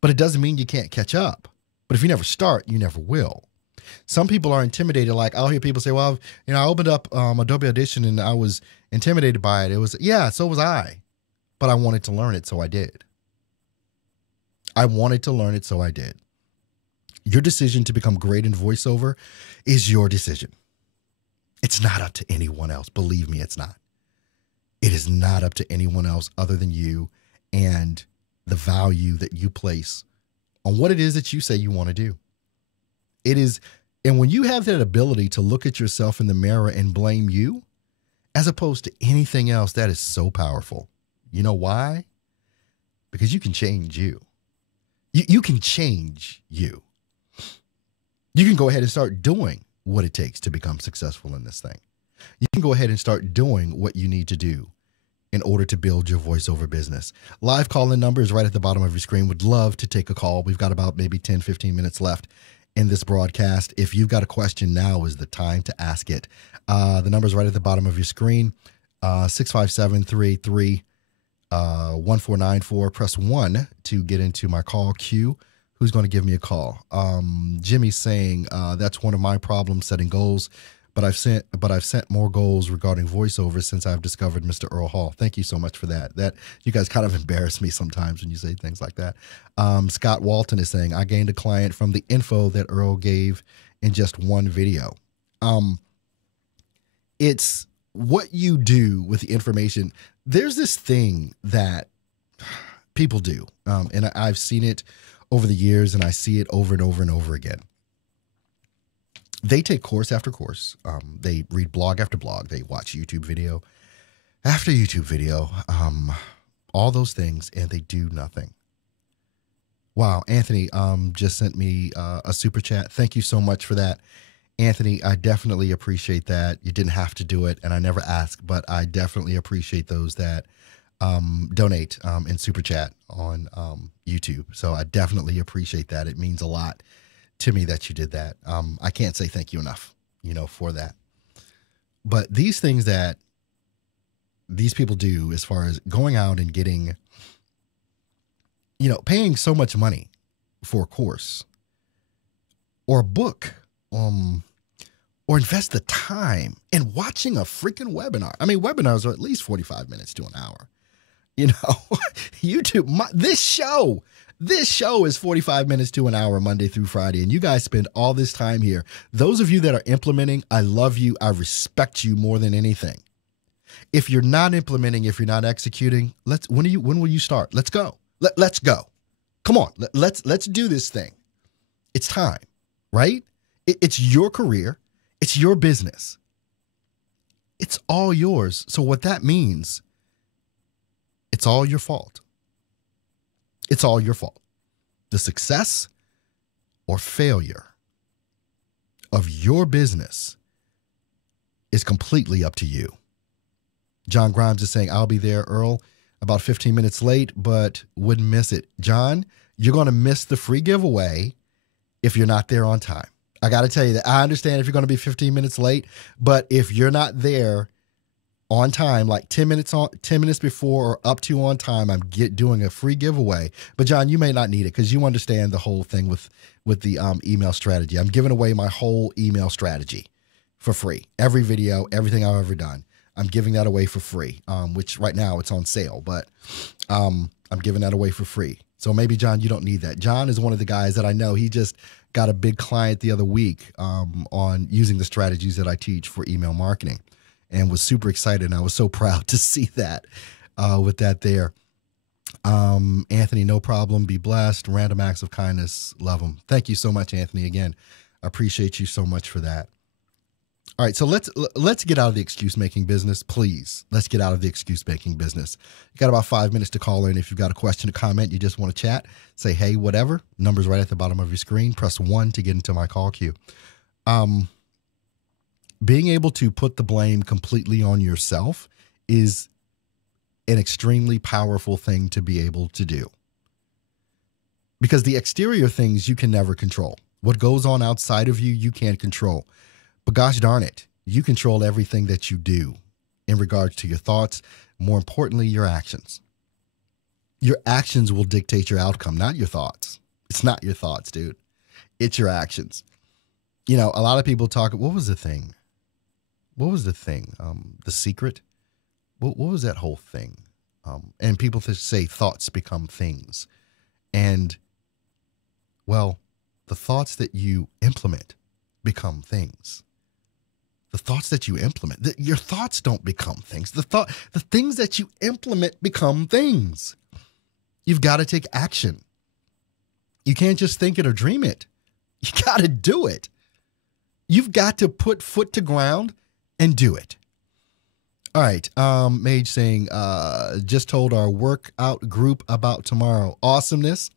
but it doesn't mean you can't catch up. But if you never start, you never will. Some people are intimidated. Like I'll hear people say, well, I opened up Adobe Audition and I was intimidated by it. It was, yeah, so was I. But I wanted to learn it, so I did. I wanted to learn it, so I did. Your decision to become great in voiceover is your decision. It's not up to anyone else. Believe me, it's not. It is not up to anyone else other than you and the value that you place on what it is that you say you want to do. It is, and when you have that ability to look at yourself in the mirror and blame you, as opposed to anything else, that is so powerful. You know why? Because you can change you. You can change you. You can go ahead and start doing what it takes to become successful in this thing. You can go ahead and start doing what you need to do in order to build your voiceover business. Live call-in number is right at the bottom of your screen. Would love to take a call. We've got about maybe 10, 15 minutes left in this broadcast. If you've got a question, now is the time to ask it. The number is right at the bottom of your screen, 657-33-1494. Press 1 to get into my call queue. Who's going to give me a call? Jimmy's saying that's one of my problems, setting goals. But I've sent more goals regarding voiceover since I've discovered Mr. Earl Hall. Thank you so much for that. That you guys kind of embarrass me sometimes when you say things like that. Scott Walton is saying I gained a client from the info that Earl gave in just one video. It's what you do with the information. There's this thing that people do, and I've seen it over the years, and I see it over and over and over again. They take course after course. They read blog after blog. They watch YouTube video after YouTube video, all those things, and they do nothing. Wow, Anthony just sent me a super chat. Thank you so much for that. Anthony, I definitely appreciate that. You didn't have to do it, and I never ask, but I definitely appreciate those that donate in super chat on YouTube. So I definitely appreciate that. It means a lot to me that you did that. I can't say thank you enough, for that. But these things that these people do as far as going out and getting, paying so much money for a course or a book, or invest the time in watching a freaking webinar. I mean, webinars are at least 45 minutes to an hour. YouTube, this show is 45 minutes to an hour, Monday through Friday, and you guys spend all this time here. Those of you that are implementing, I love you. I respect you more than anything. If you're not implementing, if you're not executing, when will you start? Let's go. Let's go. Come on. Let's do this thing. It's time, right? It's your career. It's your business. It's all yours. So what that means, it's all your fault. It's all your fault. The success or failure of your business is completely up to you. John Grimes is saying, I'll be there, Earl, about 15 minutes late, but wouldn't miss it. John, you're going to miss the free giveaway if you're not there on time. I got to tell you that I understand if you're going to be 15 minutes late, but if you're not there on time, like 10 minutes before or up to on time, I'm doing a free giveaway. But John, you may not need it because you understand the whole thing with the email strategy. I'm giving away my whole email strategy for free. Every video, everything I've ever done, I'm giving that away for free, which right now it's on sale, but I'm giving that away for free. So maybe, John, you don't need that. John is one of the guys that I know. He just got a big client the other week on using the strategies that I teach for email marketing, and was super excited. And I was so proud to see that with that there. Anthony, no problem. Be blessed. Random acts of kindness. Love them. Thank you so much, Anthony. Again, I appreciate you so much for that. All right, so let's get out of the excuse-making business, please. Let's get out of the excuse-making business. You got about 5 minutes to call in. If you've got a question, a comment, you just want to chat, say, hey, whatever. Number's right at the bottom of your screen. Press 1 to get into my call queue. Being able to put the blame completely on yourself is an extremely powerful thing to be able to do. Because the exterior things you can never control. What goes on outside of you, you can't control. But gosh darn it, you control everything that you do in regards to your thoughts, more importantly, your actions. Your actions will dictate your outcome, not your thoughts. It's not your thoughts, dude. It's your actions. A lot of people talk, what was the thing? The Secret? What was that whole thing? And people say thoughts become things. And, well, the thoughts that you implement become things. The thoughts that you implement, your thoughts don't become things. The things that you implement become things. You've got to take action. You can't just think it or dream it. You got to do it. You've got to put foot to ground and do it. All right. Mage saying, just told our workout group about tomorrow. Awesomeness.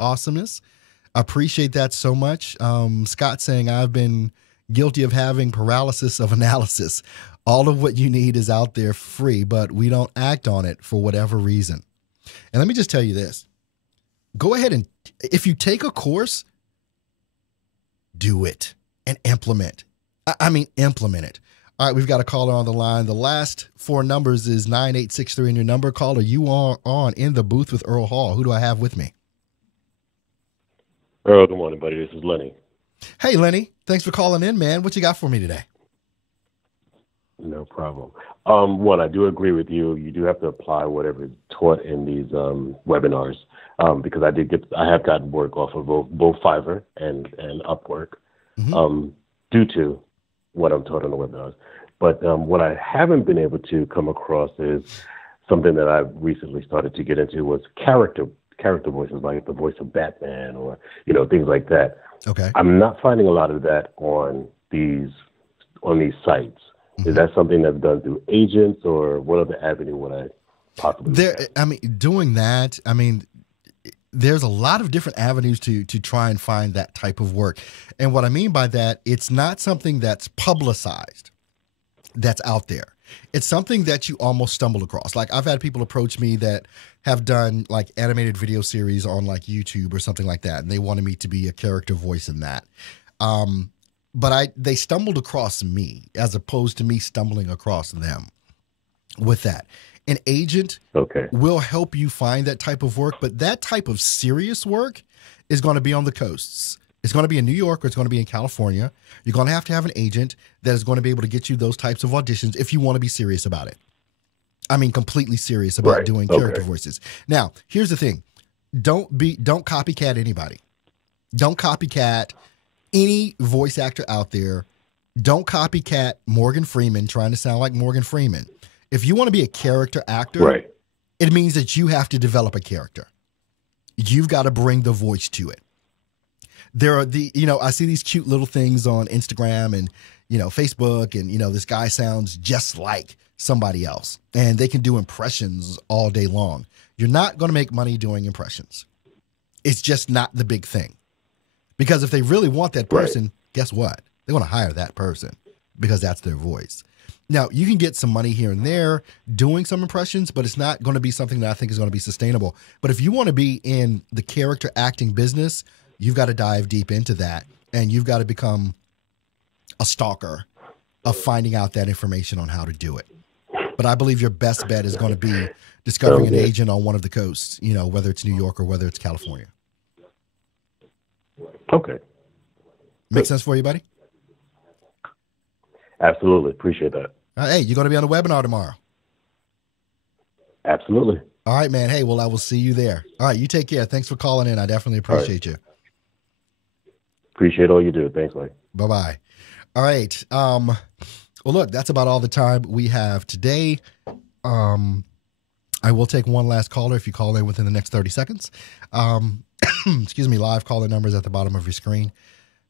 Appreciate that so much. Scott saying, I've been guilty of having paralysis of analysis. All of what you need is out there free, but we don't act on it for whatever reason. And let me just tell you this. Go ahead and, if you take a course, do it and implement. Implement it. All right, we've got a caller on the line. The last four numbers is 9863 in your number. Caller, you are on in the booth with Earl Hall. Who do I have with me? Earl, good morning, buddy. This is Lenny. Hey, Lenny. Thanks for calling in, man. What you got for me today? No problem. One, I do agree with you. You do have to apply whatever is taught in these webinars because I have gotten work off of both Fiverr and Upwork due to what I'm taught on the webinars. But what I haven't been able to come across is something that I've recently started to get into was character voices, like the voice of Batman or, things like that. Okay. I'm not finding a lot of that on these sites. Mm-hmm. Is that something that's done through agents, or what other avenue would I possibly doing that, there's a lot of different avenues to try and find that type of work. And what I mean by that, it's not something that's publicized, that's out there. It's something that you almost stumble across. Like, I've had people approach me that have done like animated video series on like YouTube or something like that, and they wanted me to be a character voice in that. But they stumbled across me as opposed to me stumbling across them with that. An agent will help you find that type of work, but that type of serious work is going to be on the coasts. It's going to be in New York, or it's going to be in California. You're going to have an agent that is going to be able to get you those types of auditions if you want to be serious about it. Completely serious about doing character voices. Now, here's the thing. Don't copycat anybody. Don't copycat any voice actor out there. Don't copycat Morgan Freeman trying to sound like Morgan Freeman. If you want to be a character actor, it means that you have to develop a character. You've got to bring the voice to it. There are I see these cute little things on Instagram and, Facebook, and, this guy sounds just like somebody else, and they can do impressions all day long. You're not going to make money doing impressions. It's just not the big thing. Because if they really want that person, guess what? They're going to hire that person because that's their voice. Now, you can get some money here and there doing some impressions, but it's not going to be something that I think is going to be sustainable. But if you want to be in the character acting business, you've got to dive deep into that, and you've got to become a stalker of finding out that information on how to do it. But I believe your best bet is going to be discovering an agent on one of the coasts, whether it's New York or whether it's California. Okay. Make sense for you, buddy? Absolutely. Appreciate that. Hey, you're going to be on a webinar tomorrow. Absolutely. All right, man. Hey, well, I will see you there. All right, you take care. Thanks for calling in. I definitely appreciate you. Appreciate all you do. Thanks, Mike. Bye-bye. All right. Well, look, that's about all the time we have today. I will take one last caller if you call in within the next 30 seconds. Excuse me, live caller numbers at the bottom of your screen.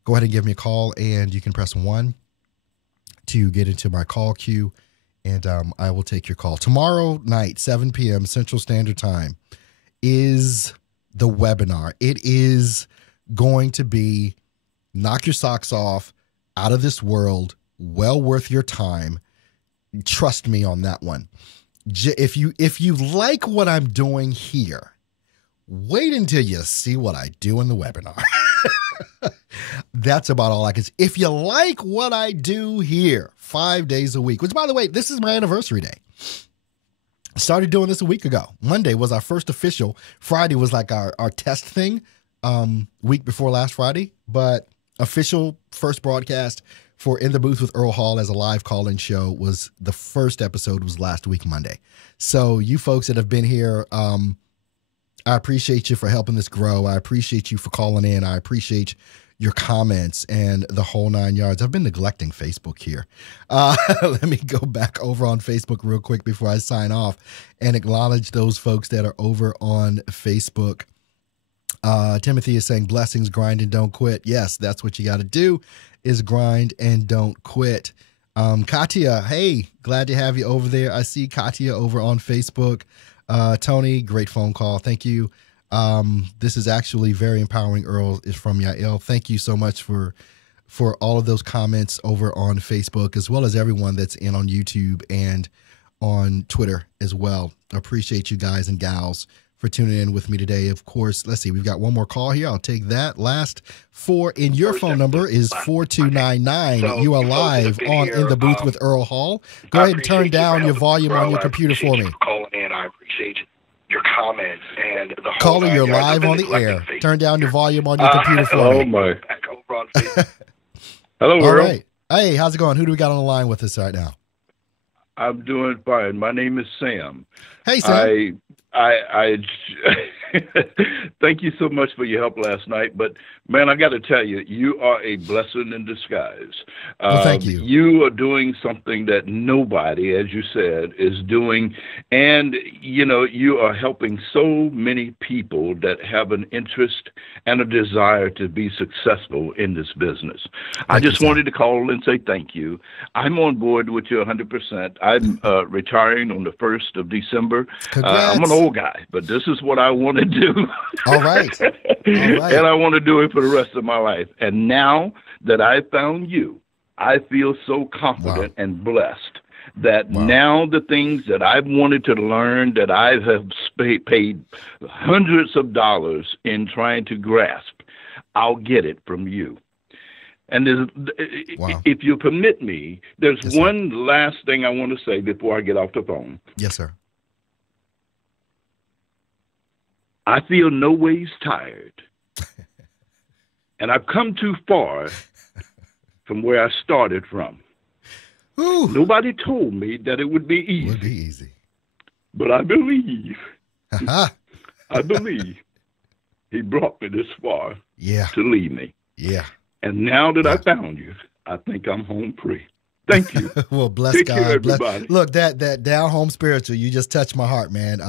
Go ahead and give me a call, and you can press 1 to get into my call queue, and I will take your call. Tomorrow night, 7 p.m. Central Standard Time, is the webinar. It is going to be knock your socks off, out of this world, well worth your time. Trust me on that one. If you like what I'm doing here, wait until you see what I do in the webinar. That's about all I can say. If you like what I do here 5 days a week, which, by the way, this is my anniversary day. Started doing this a week ago. Monday was our first official. Friday was like our test thing, week before last Friday. But official first broadcast for In the Booth with Earl Hall as a live call-in show was the first episode was last week, Monday. So you folks that have been here, I appreciate you for helping this grow. I appreciate you for calling in. I appreciate your comments and the whole 9 yards. I've been neglecting Facebook here. Let me go back over on Facebook real quick before I sign off and acknowledge those folks that are over on Facebook. Timothy is saying blessings, grind and don't quit. Yes, that's what you got to do is grind and don't quit. Katia, hey, glad to have you over there. I see Katia over on Facebook. Tony, great phone call. Thank you. This is actually very empowering. Earl is from Yael. Thank you so much for all of those comments over on Facebook, as well as everyone that's in on YouTube and on Twitter as well. I appreciate you guys and gals for tuning in with me today. Of course, let's see, we've got one more call here. I'll take that. Last four in your phone number is 4299. You are live on In the Booth with Earl Hall. Go ahead and turn down your volume on your computer for me. Calling in, I appreciate your comments and the whole Caller, you're live on the air. Turn down your volume on your computer for me. Oh my. Hello, Earl. All right. Hey, how's it going? Who do we got on the line with us right now? I'm doing fine. My name is Sam. Hey, Sam. I thank you so much for your help last night. But, man, I got to tell you, you are a blessing in disguise. Well, thank you. You are doing something that nobody, as you said, is doing. And, you know, you are helping so many people that have an interest and a desire to be successful in this business. I just wanted to call and say thank you. I'm on board with you 100%. I'm retiring on the 1st of December. I'm an old guy, but this is what I want to do. All right. And I want to do it for the rest of my life. And now that I found you, I feel so confident and blessed that now the things that I've wanted to learn, that I have paid hundreds of dollars in trying to grasp, I'll get it from you. And if you permit me, there's one last thing I want to say before I get off the phone. Yes, sir. I feel no ways tired. And I've come too far from where I started from. Ooh. Nobody told me that it would be easy. It would be easy. But I believe. I believe he brought me this far to leave me. Yeah. And now that I found you, I think I'm home free. Thank you. Well, bless Take God. care, everybody. Look, that down home spiritual, you just touched my heart, man.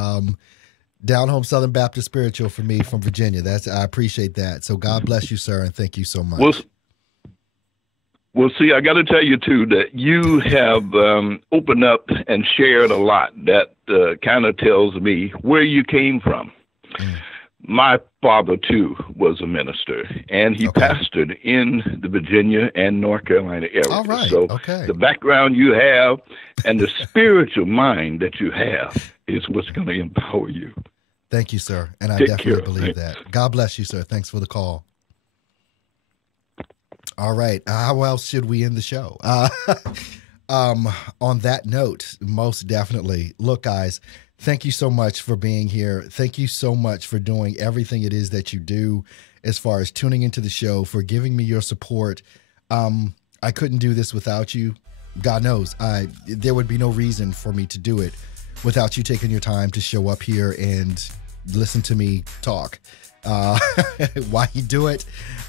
Down home Southern Baptist spiritual for me from Virginia. I appreciate that. So God bless you, sir, and thank you so much. Well, see, I got to tell you, too, that you have opened up and shared a lot that kind of tells me where you came from. My father, too, was a minister, and he pastored in the Virginia and North Carolina area. All right. So the background you have and the spiritual mind that you have is what's going to empower you. Thank you, sir. And I Take definitely care. believe that. God bless you, sir. Thanks for the call. All right. How else should we end the show? On that note, most definitely. Look, guys, thank you so much for being here. Thank you so much for doing everything it is that you do as far as tuning into the show, for giving me your support. I couldn't do this without you. God knows, there would be no reason for me to do it without you taking your time to show up here and listen to me talk. Why you do it,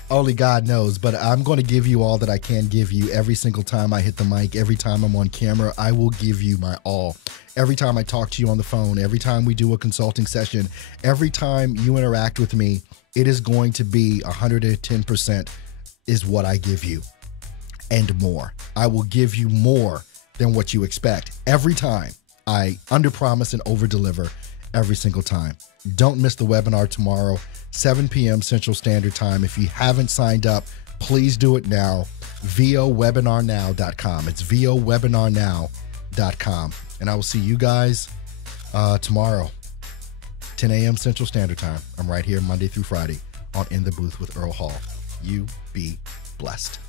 only God knows. But I'm going to give you all that I can give you every single time I hit the mic, every time I'm on camera. I will give you my all. Every time I talk to you on the phone, every time we do a consulting session, every time you interact with me, it is going to be 110% is what I give you and more. I will give you more than what you expect every time. I underpromise and overdeliver every single time. Don't miss the webinar tomorrow, 7 p.m. Central Standard Time. If you haven't signed up, please do it now. VOWebinarNow.com. It's VOWebinarNow.com. And I will see you guys tomorrow, 10 a.m. Central Standard Time. I'm right here Monday through Friday on In the Booth with Earl Hall. You be blessed.